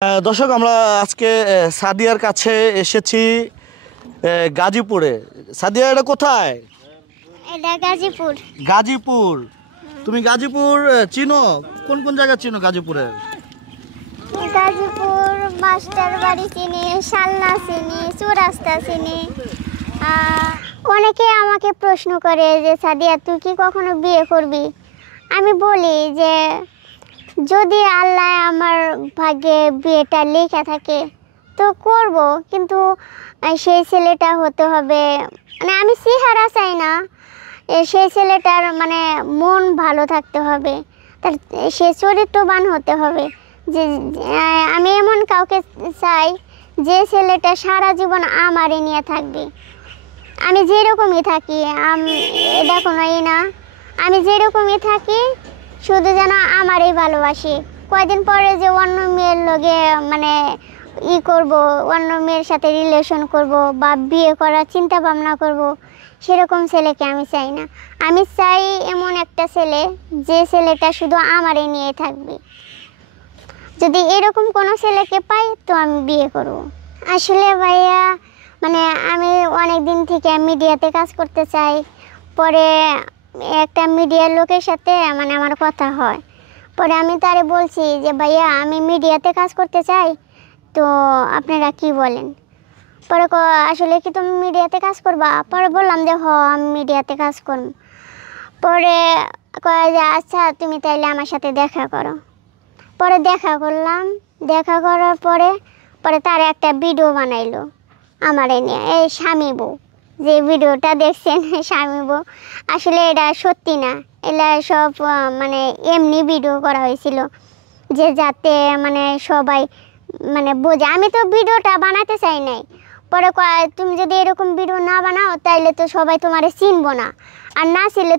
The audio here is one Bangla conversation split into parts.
দর্শক আমরা আজকে সাদিয়ার কাছে এসেছি গাজীপুরে। সাদিয়া, এটা কোথায়? এটা গাজীপুর। গাজীপুর। তুমি গাজীপুর চিনো? কোন কোন জায়গা চিনো গাজীপুরে? গাজীপুর মাস্টার বাড়ি চিনি, শালনা চিনি, চৌরাস্তা চিনি। অনেকে আমাকে প্রশ্ন করে যে সাদিয়া তুই কি কখনো বিয়ে করবি? আমি বলি যে যদি আল্লাহ আমার ভাগ্যে বিয়েটা লেখা থাকে তো করব, কিন্তু সেই ছেলেটা হতে হবে, মানে আমি চেহারা চাই না, সেই ছেলেটার মানে মন ভালো থাকতে হবে, তার সে চরিত্রবান হতে হবে। যে আমি এমন কাউকে চাই যে ছেলেটা সারা জীবন আমারই নিয়ে থাকবে। আমি যেরকমই থাকি, আমি এটা কোনো না, আমি যেরকমই থাকি শুধু যেন আমারই ভালোবাসি। কয়দিন পরে যে অন্য মেয়ের লগে মানে করব, অন্য মেয়ের সাথে রিলেশন করব বা বিয়ে করার চিন্তা ভাবনা করব, সেরকম ছেলেকে আমি চাই না। আমি চাই এমন একটা ছেলে যে ছেলেটা শুধু আমারই নিয়ে থাকবে। যদি এরকম কোনো ছেলেকে পাই তো আমি বিয়ে করব। আসলে ভাইয়া মানে আমি অনেক দিন থেকে মিডিয়াতে কাজ করতে চাই। পরে একটা মিডিয়ার লোকের সাথে মানে আমার কথা হয়। পরে আমি তারে বলছি যে ভাইয়া আমি মিডিয়াতে কাজ করতে চাই, তো আপনারা কি বলেন? পরে আসলে কি তুমি মিডিয়াতে কাজ করবা? পরে বললাম যে আমি মিডিয়াতে কাজ করব। পরে কয় যে আচ্ছা তুমি তাইলে আমার সাথে দেখা করো। পরে দেখা করলাম, দেখা করার পরে তার একটা ভিডিও বানাইলো আমার নিয়ে, এই স্বামী বউ যে ভিডিওটা দেখছেন স্বামী বউ, আসলে এটা সত্যি না, এটা সব মানে এমনি ভিডিও করা হয়েছিল যে যাতে মানে সবাই মানে বোঝে। আমি তো ভিডিওটা বানাতে চাই নাই। পরে তুমি যদি এরকম ভিডিও না বানাও তাইলে তো সবাই তোমারে চিনবো না, আর না চিনলে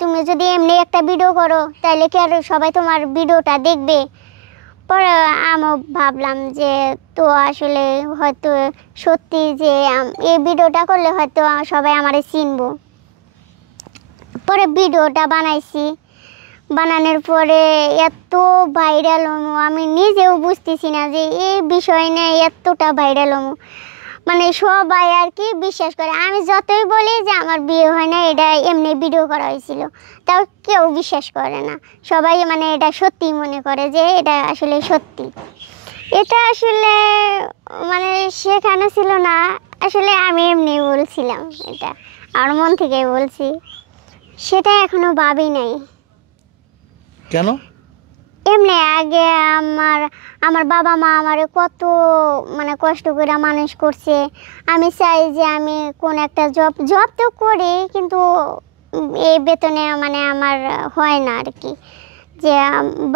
তুমি যদি এমনি একটা ভিডিও করো তাইলে কি আর সবাই তোমার ভিডিওটা দেখবে? পরে আমি ভাবলাম যে তো আসলে হয়তো সত্যি যে এই ভিডিওটা করলে হয়তো সবাই আমারে চিনবো। পরে ভিডিওটা বানাইছি, বানানোর পরে এত ভাইরাল হমু আমি নিজেও বুঝতেছি না যে এই বিষয় নিয়ে এতটা ভাইরাল হমু, মানে সবাই আর কি বিশ্বাস করে। আমি যতই বলি যে আমার বিয়ে হয় না, এটা এমনি ভিডিও করা হয়েছিল, তাও কেউ বিশ্বাস করে না। সবাই মানে এটা সত্যি মনে করে যে এটা আসলে সত্যি। এটা আসলে মানে সেখানে ছিল না, আসলে আমি এমনি বলছিলাম, এটা আমার মন থেকে বলছি। সেটা এখনো ভাবি নাই। কেন? এমনি আগে আমার বাবা মা আমারে কত মানে কষ্ট করে মানুষ করছে। আমি চাই যে আমি কোন একটা জব তো করি, কিন্তু এই বেতনে মানে আমার হয় না আর কি, যে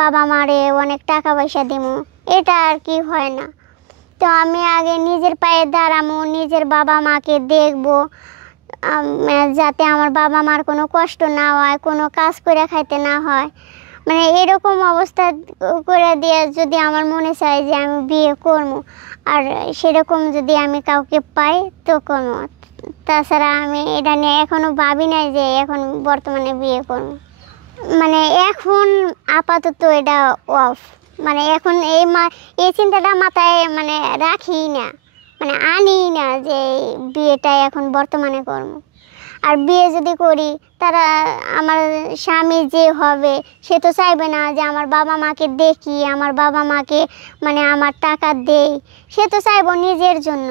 বাবা মারে অনেক টাকা পয়সা দিমু, এটা আর কি হয় না। তো আমি আগে নিজের পায়ে দাঁড়ামো, নিজের বাবা মাকে দেখবো, যাতে আমার বাবা মার কোনো কষ্ট না হয়, কোনো কাজ করে খাইতে না হয়, মানে এরকম অবস্থা করে দিয়ে যদি আমার মনে চায় যে আমি বিয়ে করবো, আর সেরকম যদি আমি কাউকে পাই তো করবো। তাছাড়া আমি এটা নিয়ে এখনও ভাবি নাই যে এখন বর্তমানে বিয়ে করবো। মানে এখন আপাতত এটা অফ, মানে এখন এই চিন্তাটা মাথায় মানে রাখি না, মানে আনি না যে বিয়েটা এখন বর্তমানে করবো। আর বিয়ে যদি করি তারা আমার স্বামী যে হবে সে তো চাইবে না যে আমার বাবা মাকে দেখি, আমার বাবা মাকে মানে আমার টাকা দেই, সে তো চাইবো নিজের জন্য,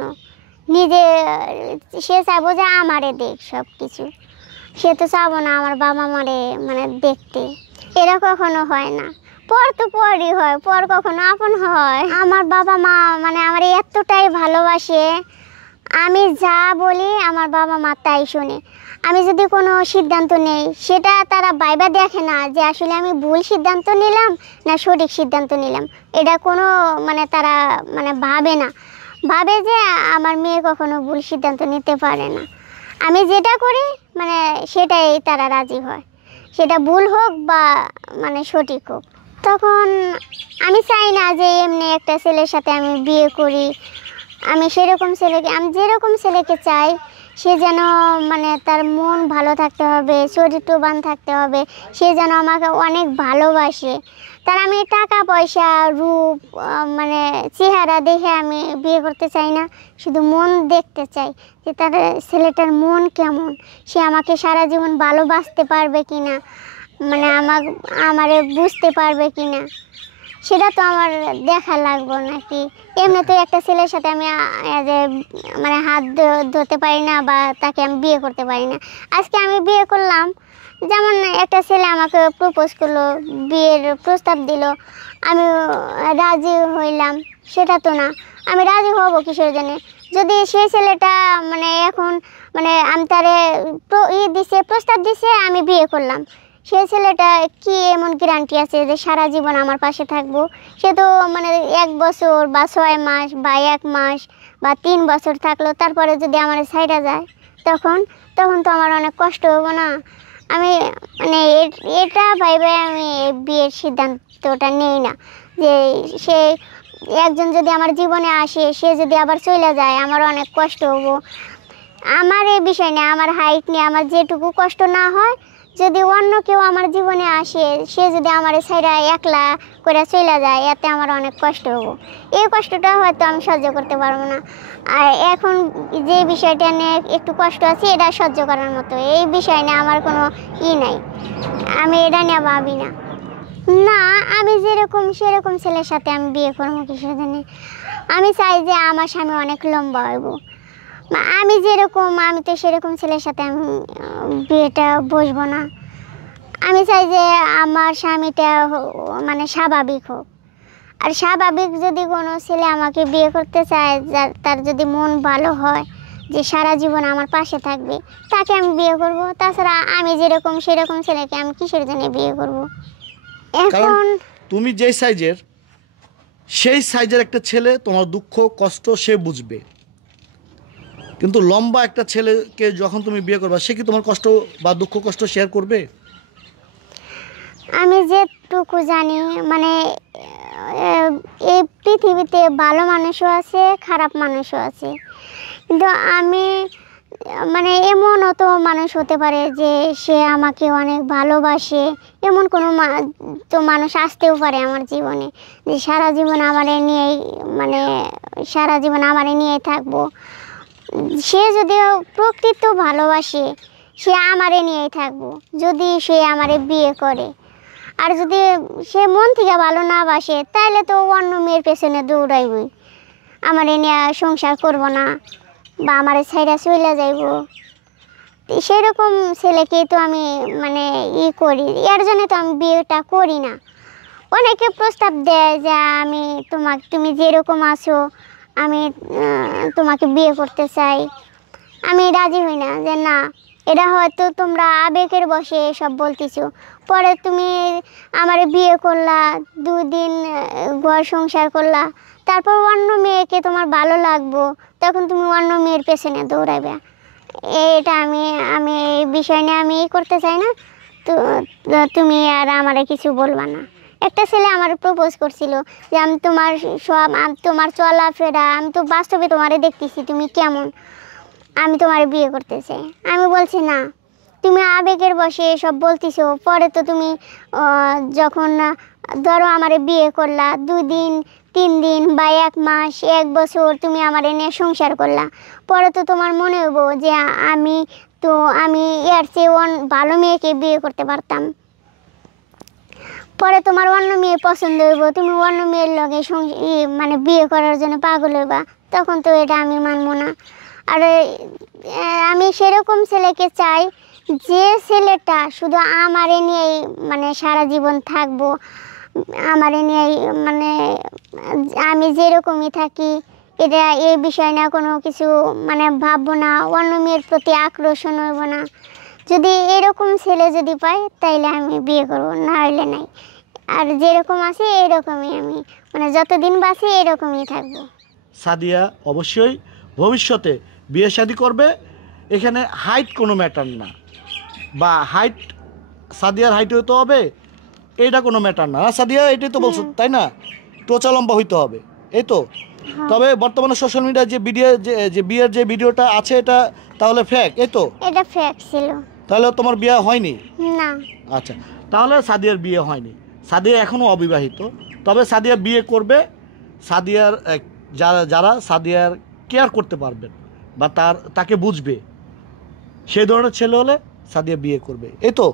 সে চাইবো যে আমারে দেখ সব কিছু, সে তো চাইবো না আমার বাবা মারে মানে দেখতে। এরা কখনো হয় না, পর তো পরই হয়, পর কখনো আপন হয়। আমার বাবা মা মানে আমার এতটাই ভালোবাসে, আমি যা বলি আমার বাবা মা তাই শোনে। আমি যদি কোনো সিদ্ধান্ত নেই সেটা তারা ভাইবা দেখে না যে আসলে আমি ভুল সিদ্ধান্ত নিলাম না সঠিক সিদ্ধান্ত নিলাম, এটা কোনো মানে তারা মানে ভাবে না, ভাবে যে আমার মেয়ে কখনো ভুল সিদ্ধান্ত নিতে পারে না। আমি যেটা করি মানে সেটাই তারা রাজি হয়, সেটা ভুল হোক বা মানে সঠিক হোক। তখন আমি চাই না যে এমনি একটা ছেলের সাথে আমি বিয়ে করি। আমি যেরকম ছেলেকে চাই সে যেন মানে তার মন ভালো থাকতে হবে, চরিত্রবান থাকতে হবে, সে যেন আমাকে অনেক ভালোবাসে, তার আমি টাকা পয়সা রূপ মানে চেহারা দেখে আমি বিয়ে করতে চাই না, শুধু মন দেখতে চাই যে তার ছেলেটার মন কেমন, সে আমাকে সারা জীবন ভালোবাসতে পারবে কিনা, মানে আমারে বুঝতে পারবে কিনা, সেটা তো আমার দেখা লাগবে নাকি। এমনি তো একটা ছেলের সাথে আমি মানে হাত ধরতে পারি না বা তাকে আমি বিয়ে করতে পারি না। আজকে আমি বিয়ে করলাম, যেমন একটা ছেলে আমাকে প্রপোজ করলো, বিয়ের প্রস্তাব দিল, আমি রাজি হইলাম, সেটা তো না। আমি রাজি হব কিসের জন্য? যদি সেই ছেলেটা মানে এখন মানে আমি তারে প্রস্তাব দিছে, আমি বিয়ে করলাম, সেই ছেলেটা কি এমন গ্যারান্টি আছে যে সারা জীবন আমার পাশে থাকবো? সে তো মানে 1 বছর বা 6 মাস বা 1 মাস বা 3 বছর থাকলো, তারপরে যদি আমার ছাইড়া যায়, তখন তো আমার অনেক কষ্ট হবো না? আমি মানে এটা ভাইবে আমি বিয়ের সিদ্ধান্তটা নেই না, যে সে একজন যদি আমার জীবনে আসে, সে যদি আবার চলে যায়, আমার অনেক কষ্ট হবো। আমার এই বিষয় নিয়ে, আমার হাইট নিয়ে আমার যেটুকু কষ্ট না হয়, যদি অন্য কেউ আমার জীবনে আসে, সে যদি আমার ছাইড়া একলা করে চলে যায়, এতে আমার অনেক কষ্ট হবো। এই কষ্টটা হয়তো আমি সহ্য করতে পারবো না। আর এখন যে বিষয়টা নিয়ে একটু কষ্ট আছে, এটা সহ্য করার মতো, এই বিষয় নিয়ে আমার কোনো নাই, আমি এটা নিয়ে ভাবি না। না, আমি যেরকম সেরকম ছেলের সাথে আমি বিয়ে করবো কিসের জন্য? আমি চাই যে আমার স্বামী অনেক লম্বা হইব, আমি যেরকম, আমি তো সেরকম ছেলের সাথে আমি বিয়েটা বসবো না। আমি চাই যে আমার স্বামীটা মানে স্বাভাবিক হোক। আর স্বাভাবিক যদি কোনো ছেলে আমাকে বিয়ে করতে চায়, তার যদি মন ভালো হয়, যে সারা জীবন আমার পাশে থাকবে, তাকে আমি বিয়ে করব। তাছাড়া আমি যেরকম সেরকম ছেলেকে আমি কিসের জন্য বিয়ে করব? এখন তুমি যে সাইজের, সেই সাইজের একটা ছেলে তোমার দুঃখ কষ্ট সে বুঝবে, কিন্তু লম্বা একটা ছেলেকে যখন তুমি বিয়ে করবে, সে কি তোমার কষ্ট বা দুঃখ কষ্ট শেয়ার করবে? আমি যেটুকু জানি, মানে এই পৃথিবীতে ভালো মানুষও আছে, খারাপ মানুষও আছে, কিন্তু আমি মানে এমনও তো মানুষ হতে পারে যে সে আমাকে অনেক ভালোবাসে, এমন কোনো তো মানুষ আসতেও পারে আমার জীবনে, যে সারা জীবন আমারে নিয়েই, মানে সারা জীবন আমারে নিয়েই থাকবো। সে যদি প্রকৃত ভালোবাসে, সে আমারে নিয়েই থাকবো, যদি সে আমারে বিয়ে করে। আর যদি সে মন থেকে ভালো না বাসে, তাহলে তো অন্য মেয়ের পেছনে দৌড়াইবই, আমারে নিয়ে সংসার করবো না বা আমার ছাইড়া চলে যাইব। সেরকম ছেলেকে তো আমি মানে করি, এর জন্য তো আমি বিয়েটা করি না। অনেকে প্রস্তাব দেয় যে তুমি যেরকম আছো, আমি তোমাকে বিয়ে করতে চাই, আমি রাজি হই না, যে না, এটা হয়তো তোমরা আবেগের বশে এসব বলতেছো। পরে তুমি আমারে বিয়ে করলা, 2 দিন ঘর সংসার করলা, তারপর অন্য মেয়েকে তোমার ভালো লাগবো, তখন তুমি অন্য মেয়ের পেছনে দৌড়াবে। এটা আমি এই বিষয় নিয়ে আমি করতে চাই না। তো তুমি আর আমারে কিছু বলবা না। একটা ছেলে আমার প্রপোজ করছিল যে আমি তোমার চলাফেরা, আমি তো বাস্তবে তোমারে দেখতেছি তুমি কেমন, আমি তোমারে বিয়ে করতে চাই। আমি বলছি না, তুমি আবেগের বশে এসব বলতেছো। পরে তো তুমি যখন ধরো আমারে বিয়ে করলা, 2 দিন 3 দিন বা 1 মাস 1 বছর তুমি আমার নিয়ে সংসার করলা, পরে তো তোমার মনে হবো যে আমি এর চেয়ে ভালো মেয়েকে বিয়ে করতে পারতাম। পরে তোমার অন্য মেয়ে পছন্দ হইব, তুমি অন্য মেয়ের লগে মানে বিয়ে করার জন্য পাগল হইবা, তখন তো এটা আমি মানবো না। আর আমি সেরকম ছেলেকে চাই, যে ছেলেটা শুধু আমারে নিয়েই মানে সারা জীবন থাকবো, আমারে নিয়েই মানে আমি যেরকমই থাকি, এটা এই বিষয় না কোনো কিছু মানে ভাববো না, অন্য মেয়ের প্রতি আকর্ষণ হইব না। যদি এরকম ছেলে যদি পাই, তাইলে আমি বিয়ে করব, না হইলে নাই। আর যেরকম আছে এরকমই আমি মানে যতদিন বাঁচি এরকমই থাকবো। সাদিয়া অবশ্যই ভবিষ্যতে বিয়ে শাদী করবে, এখানে হাইট কোনো ম্যাটার না, বা হাইট সাদিয়ার হাইট হইতে হবে এইটা কোনো ম্যাটার না। সাদিয়া এটাই তো বলছো, তাই না? টোচা লম্বা হইতে হবে, এই তো। তবে বর্তমানে সোশ্যাল মিডিয়ায় যে বিয়ের যে ভিডিওটা আছে, এটা তাহলে ফেক, এই তো? এটা ফেক ছিল। তাহলে তোমার বিয়ে হয়নি? না। আচ্ছা, তাহলে সাদিয়ার বিয়ে হয়নি। সাদিয়া এখনও অবিবাহিত, তবে সাদিয়া বিয়ে করবে সাদিয়ার যারা সাদিয়ার কেয়ার করতে পারবেন বা তাকে বুঝবে, সেই ধরনের ছেলে হলে সাদিয়া বিয়ে করবে। এই তো